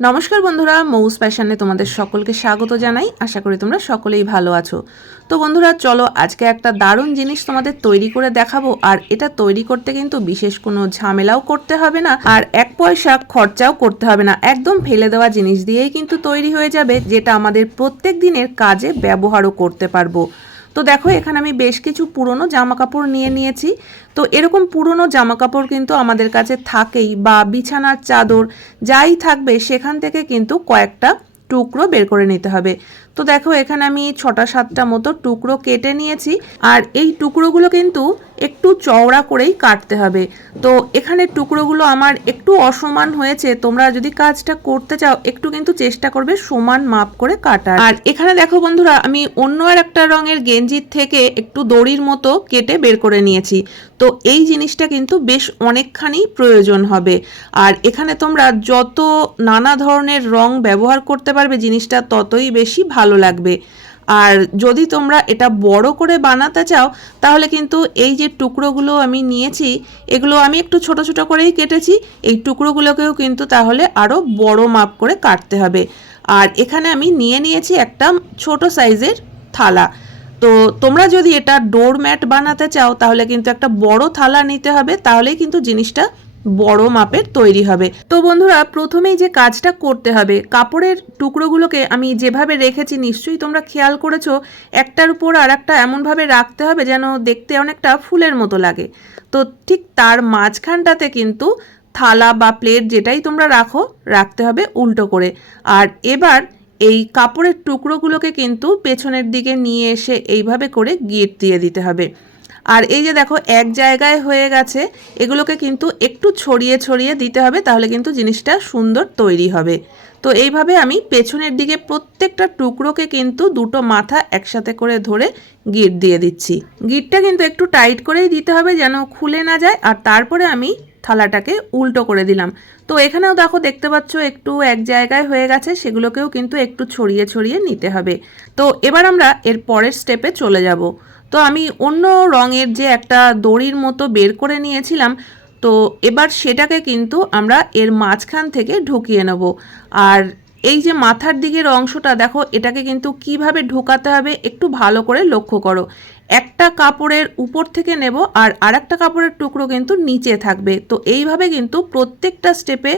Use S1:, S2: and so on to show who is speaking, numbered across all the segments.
S1: নমস্কার বন্ধুরা, মৌস প্যাশনে তোমাদের সকলকে স্বাগত জানাই। আশা করি তোমরা সকলেই ভালো আছো। তো বন্ধুরা, চলো আজকে একটা দারুণ জিনিস তোমাদের তৈরি করে দেখাবো। আর এটা তৈরি করতে কিন্তু বিশেষ কোনো ঝামেলাও করতে হবে না। আর এক পয়সা খরচাও করতে হবে না। একদম ফেলে দেওয়া জিনিস দিয়েই কিন্তু তৈরি হয়ে যাবে, যেটা আমাদের প্রত্যেক দিনের কাজে ব্যবহারও করতে পারব। তো দেখো, এখানে আমি বেশ কিছু পুরনো জামা কাপড় নিয়ে নিয়েছি। তো এরকম পুরনো জামা কাপড় কিন্তু আমাদের কাছে থাকেই, বা বিছানার চাদর যাই থাকবে, সেখান থেকে কিন্তু কয়েকটা টুকরো বের করে নিতে হবে। তো দেখো, এখানে আমি ছটা সাতটা মতো টুকরো কেটে নিয়েছি, আর এই টুকরোগুলো কিন্তু একটু চওড়া করেই কাটতে হবে। তো এখানে টুকরোগুলো আমার একটু অসমান হয়েছে, তোমরা যদি কাজটা করতে চাও, একটু কিন্তু চেষ্টা করবে সমান মাপ করে কাটার। আর এখানে দেখো বন্ধুরা, আমি অন্য আর একটা রঙের গেঞ্জির থেকে একটু দড়ির মতো কেটে বের করে নিয়েছি। তো এই জিনিসটা কিন্তু বেশ অনেকখানি প্রয়োজন হবে। আর এখানে তোমরা যত নানা ধরনের রং ব্যবহার করতে পারবে জিনিসটা, ততই বেশি ভালো লাগবে। আর যদি তোমরা এটা বড় করে বানাতে চাও, তাহলে কিন্তু এই যে টুকরোগুলো আমি নিয়েছি, এগুলো আমি একটু ছোট ছোট করেই কেটেছি, এই টুকরোগুলোকেও কিন্তু তাহলে আরও বড় মাপ করে কাটতে হবে। আর এখানে আমি নিয়ে নিয়েছি একটা ছোট সাইজের থালা। তো তোমরা যদি এটা ডোর ম্যাট বানাতে চাও, তাহলে কিন্তু একটা বড় থালা নিতে হবে, তাহলেই কিন্তু জিনিসটা বড় মাপের তৈরি হবে। তো বন্ধুরা, প্রথমেই যে কাজটা করতে হবে, কাপড়ের টুকরোগুলোকে আমি যেভাবে রেখেছি, নিশ্চয়ই তোমরা খেয়াল করেছ, একটার উপর আর একটা এমনভাবে রাখতে হবে যেন দেখতে অনেকটা ফুলের মতো লাগে। তো ঠিক তার মাঝখানটাতে কিন্তু থালা বা প্লেট যেটাই তোমরা রাখো, রাখতে হবে উল্টো করে। আর এবার এই কাপড়ের টুকরোগুলোকে কিন্তু পেছনের দিকে নিয়ে এসে এইভাবে করে গিট দিয়ে দিতে হবে। আর এই যে দেখো, এক জায়গায় হয়ে গেছে, এগুলোকে কিন্তু একটু ছড়িয়ে ছড়িয়ে দিতে হবে, তাহলে কিন্তু জিনিসটা সুন্দর তৈরি হবে। তো এইভাবে আমি পেছনের দিকে প্রত্যেকটা টুকরোকে কিন্তু দুটো মাথা একসাথে করে ধরে গিট দিয়ে দিচ্ছি। গিটটা কিন্তু একটু টাইট করেই দিতে হবে যেন খুলে না যায়, আর তারপরে আমি থালাটাকে উল্টো করে দিলাম। তো এখানেও দেখো, দেখতে পাচ্ছ, একটু এক জায়গায় হয়ে গেছে, সেগুলোকেও কিন্তু একটু ছড়িয়ে ছড়িয়ে নিতে হবে। তো এবার আমরা এর পরের স্টেপে চলে যাব। তো আমি অন্য রঙের যে একটা দড়ির মতো বের করে নিয়েছিলাম, তো এবার সেটাকে কিন্তু আমরা এর মাঝখান থেকে ঢুকিয়ে নেব। আর এই যে মাথার দিকের অংশটা, দেখো, এটাকে কিন্তু কীভাবে ঢোকাতে হবে একটু ভালো করে লক্ষ্য করো। একটা কাপড়ের উপর থেকে নেব আর আরেকটা কাপড়ের টুকরো কিন্তু নিচে থাকবে। তো এইভাবে কিন্তু প্রত্যেকটা স্টেপে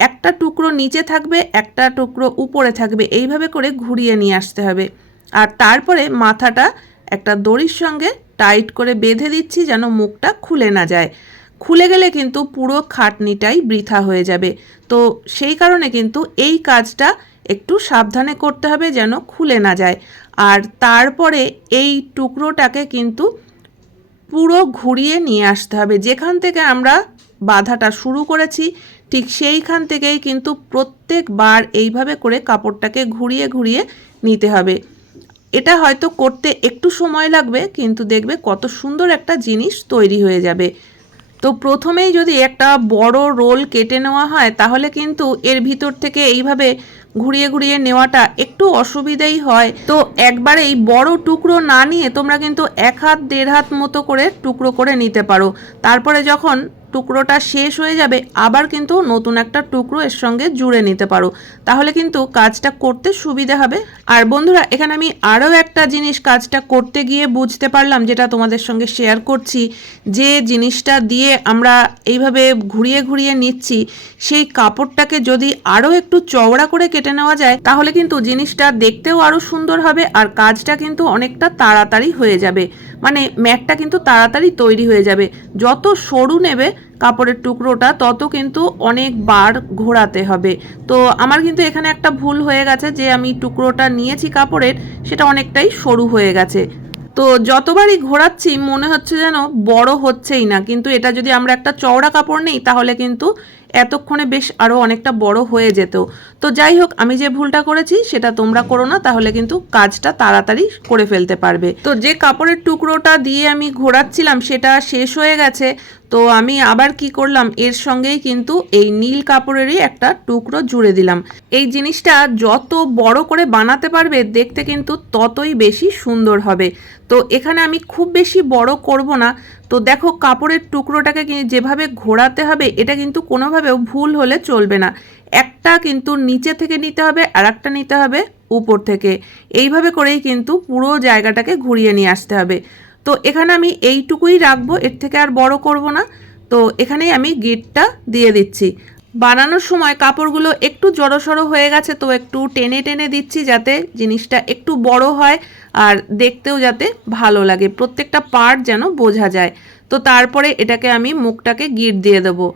S1: একটা টুকরো নিচে থাকবে, একটা টুকরো উপরে থাকবে। এইভাবে করে ঘুরিয়ে নিয়ে আসতে হবে। আর তারপরে মাথাটা একটা দড়ির সঙ্গে টাইট করে বেঁধে দিচ্ছি যেন মুখটা খুলে না যায়। খুলে গেলে কিন্তু পুরো খাটনিটাই বৃথা হয়ে যাবে। তো সেই কারণে কিন্তু এই কাজটা একটু সাবধানে করতে হবে যেন খুলে না যায়। আর তারপরে এই টুকরোটাকে কিন্তু পুরো ঘুরিয়ে নিয়ে আসতে হবে। যেখান থেকে আমরা বাধাটা শুরু করেছি, ঠিক সেইখান থেকেই কিন্তু প্রত্যেকবার এইভাবে করে কাপড়টাকে ঘুরিয়ে ঘুরিয়ে নিতে হবে। এটা হয়তো করতে একটু সময় লাগবে, কিন্তু দেখবে কত সুন্দর একটা জিনিস তৈরি হয়ে যাবে। তো প্রথমেই যদি একটা বড় রোল কেটে নেওয়া হয়, তাহলে কিন্তু এর ভিতর থেকে এইভাবে ঘুরিয়ে ঘুরিয়ে নেওয়াটা একটু অসুবিধাই হয়। তো একবারেই বড় টুকরো না নিয়ে তোমরা কিন্তু এক হাত, দেড় হাত মতো করে টুকরো করে নিতে পারো। তারপরে যখন টুকরোটা শেষ হয়ে যাবে, আবার কিন্তু নতুন একটা টুকরো এর সঙ্গে জুড়ে নিতে পারো। তাহলে কিন্তু কাজটা করতে সুবিধা হবে। আর বন্ধুরা, এখানে আমি আরও একটা জিনিস কাজটা করতে গিয়ে বুঝতে পারলাম, যেটা তোমাদের সঙ্গে শেয়ার করছি। যে জিনিসটা দিয়ে আমরা এইভাবে ঘুরিয়ে ঘুরিয়ে নিচ্ছি, সেই কাপড়টাকে যদি আরও একটু চওড়া করে কেটে নেওয়া যায়, তাহলে কিন্তু জিনিসটা দেখতেও আরও সুন্দর হবে, আর কাজটা কিন্তু অনেকটা তাড়াতাড়ি হয়ে যাবে। মানে ম্যাটটা কিন্তু তাড়াতাড়ি তৈরি হয়ে যাবে। যত সরু নেবে কাপড়ের টুকরোটা, তত কিন্তু অনেকবার ঘোরাতে হবে। তো আমার কিন্তু এখানে একটা ভুল হয়ে গেছে যে আমি টুকরোটা নিয়েছি কাপড়ের, সেটা অনেকটাই সরু হয়ে গেছে। তো যতবারই ঘোরাচ্ছি, মনে হচ্ছে যেন বড় হচ্ছেই না। কিন্তু এটা যদি আমরা একটা চওড়া কাপড় নেই, তাহলে কিন্তু এতক্ষণে বেশ আরও অনেকটা বড় হয়ে যেত। তো যাই হোক, আমি যে ভুলটা করেছি সেটা তোমরা করো না, তাহলে কিন্তু কাজটা তাড়াতাড়ি করে ফেলতে পারবে। তো যে কাপড়ের টুকরোটা দিয়ে আমি ঘোরাচ্ছিলাম, সেটা শেষ হয়ে গেছে। তো আমি আবার কি করলাম, এর সঙ্গেই কিন্তু এই নীল কাপড়েরই একটা টুকরো জুড়ে দিলাম। এই জিনিসটা যত বড় করে বানাতে পারবে, দেখতে কিন্তু ততই বেশি সুন্দর হবে। তো এখানে আমি খুব বেশি বড় করব না তো দেখো কাপড়ের টুকরোটাকে যেভাবে ঘোরাতে হবে, এটা কিন্তু কোনোভাবেও ভুল হলে চলবে না। একটা কিন্তু নিচে থেকে নিতে হবে আর একটা নিতে হবে উপর থেকে। এইভাবে করেই কিন্তু পুরো জায়গাটাকে ঘুরিয়ে নিয়ে আসতে হবে। তো এখানে আমি এইটুকুই রাখব, এর থেকে আর বড় করব না। তো এখানেই আমি গিটটা দিয়ে দিচ্ছি। বানানোর সময় কাপড়গুলো একটু জড়সড়ো হয়ে গেছে, তো একটু টেনে টেনে দিচ্ছি যাতে জিনিসটা একটু বড় হয়। আর দেখতেও যাতে ভালো লাগে, প্রত্যেকটা পার্ট যেন বোঝা যায়। তো তারপরে এটাকে আমি মুখটাকে গিট দিয়ে দেবো।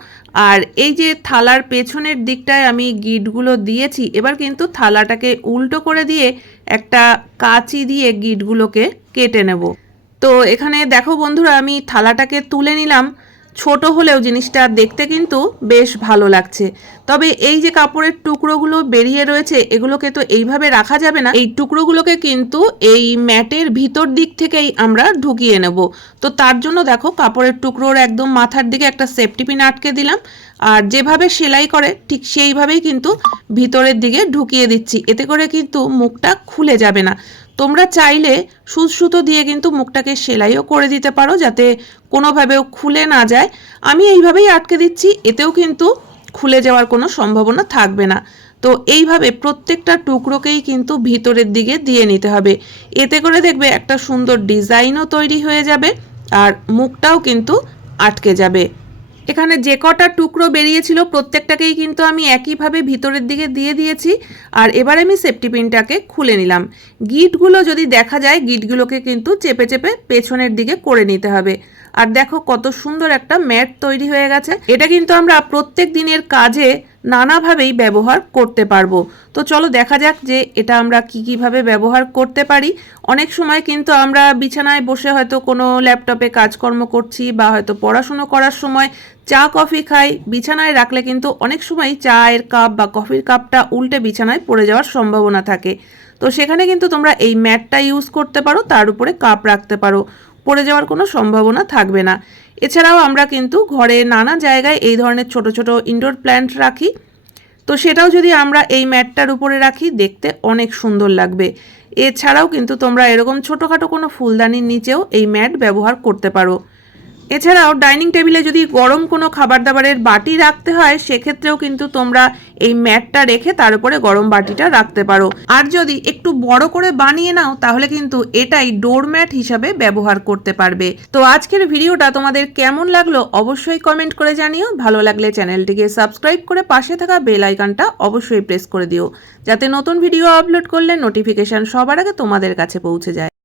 S1: আর এই যে থালার পেছনের দিকটায় আমি গিটগুলো দিয়েছি, এবার কিন্তু থালাটাকে উল্টো করে দিয়ে একটা কাঁচি দিয়ে গিটগুলোকে কেটে নেব। তো এখানে দেখো বন্ধুরা, আমি থালাটাকে তুলে নিলাম। ছোট হলেও জিনিসটা দেখতে কিন্তু বেশ ভালো লাগছে। তবে এই যে কাপড়ের টুকরোগুলো বেরিয়ে রয়েছে, এগুলোকে তো এইভাবে রাখা যাবে না। এই টুকরোগুলোকে কিন্তু এই ম্যাটের ভিতর দিক থেকেই আমরা ঢুকিয়ে নেব। তো তার জন্য দেখো, কাপড়ের টুকরোর একদম মাথার দিকে একটা সেফটি পিন আটকে দিলাম। আর যেভাবে সেলাই করে, ঠিক সেইভাবেই কিন্তু ভিতরের দিকে ঢুকিয়ে দিচ্ছি। এতে করে কিন্তু মুখটা খুলে যাবে না। তোমরা চাইলে সুচ সুতো দিয়ে কিন্তু মুখটাকে সেলাইও করে দিতে পারো যাতে কোনোভাবেও খুলে না যায়। আমি এইভাবেই আটকে দিচ্ছি, এতেও কিন্তু খুলে যাওয়ার কোনো সম্ভাবনা থাকবে না। তো এইভাবে প্রত্যেকটা টুকরোকেই কিন্তু ভিতরের দিকে দিয়ে নিতে হবে। এতে করে দেখবে একটা সুন্দর ডিজাইনও তৈরি হয়ে যাবে আর মুখটাও কিন্তু আটকে যাবে। এখানে যে কটা টুকরো বেরিয়েছিল প্রত্যেকটাকেই কিন্তু আমি একইভাবে ভিতরের দিকে দিয়ে দিয়েছি আর এবার আমি সেফটি পিনটাকে খুলে নিলাম। গিটগুলো যদি দেখা যায়, গিটগুলোকে কিন্তু চেপে চেপে পেছনের দিকে করে নিতে হবে। আর দেখো কত সুন্দর একটা ম্যাট তৈরি হয়ে গেছে। এটা কিন্তু আমরা প্রত্যেক দিনের কাজে নানাভাবেই ব্যবহার করতে পারব। তো চলো দেখা যাক যে এটা আমরা কি কীভাবে ব্যবহার করতে পারি। অনেক সময় কিন্তু আমরা বিছানায় বসে হয়তো কোনো ল্যাপটপে কাজকর্ম করছি বা হয়তো পড়াশুনো করার সময় চা, কফি খাই। বিছানায় রাখলে কিন্তু অনেক সময় চায়ের কাপ বা কফির কাপটা উল্টে বিছানায় পড়ে যাওয়ার সম্ভাবনা থাকে। তো সেখানে কিন্তু তোমরা এই ম্যাটটা ইউজ করতে পারো, তার উপরে কাপ রাখতে পারো। পড়ে যাওয়ার কোনো সম্ভাবনা থাকবে না। এছাড়াও আমরা কিন্তু ঘরে নানা জায়গায় এই ধরনের ছোট ছোট ইনডোর প্ল্যান্ট রাখি। তো সেটাও যদি আমরা এই ম্যাটটার উপরে রাখি, দেখতে অনেক সুন্দর লাগবে। এছাড়াও কিন্তু তোমরা এরকম ছোটোখাটো কোনো ফুলদানির নিচেও এই ম্যাট ব্যবহার করতে পারো। এছাড়াও ডাইনিং টেবিলে যদি গরম কোনো খাবার দাবারের বাটি রাখতে হয়, সেক্ষেত্রেও কিন্তু তোমরা এই ম্যাটটা রেখে তার উপরে গরম বাটিটা রাখতে পারো। আর যদি একটু বড় করে বানিয়ে নাও, তাহলে কিন্তু এটাই ডোর ম্যাট হিসাবে ব্যবহার করতে পারবে। তো আজকের ভিডিওটা তোমাদের কেমন লাগল অবশ্যই কমেন্ট করে জানিও। ভালো লাগলে চ্যানেলটিকে সাবস্ক্রাইব করে পাশে থাকা বেল আইকনটা অবশ্যই প্রেস করে দিও, যাতে নতুন ভিডিও আপলোড করলে নোটিফিকেশন সবার আগে তোমাদের কাছে পৌঁছে যায়।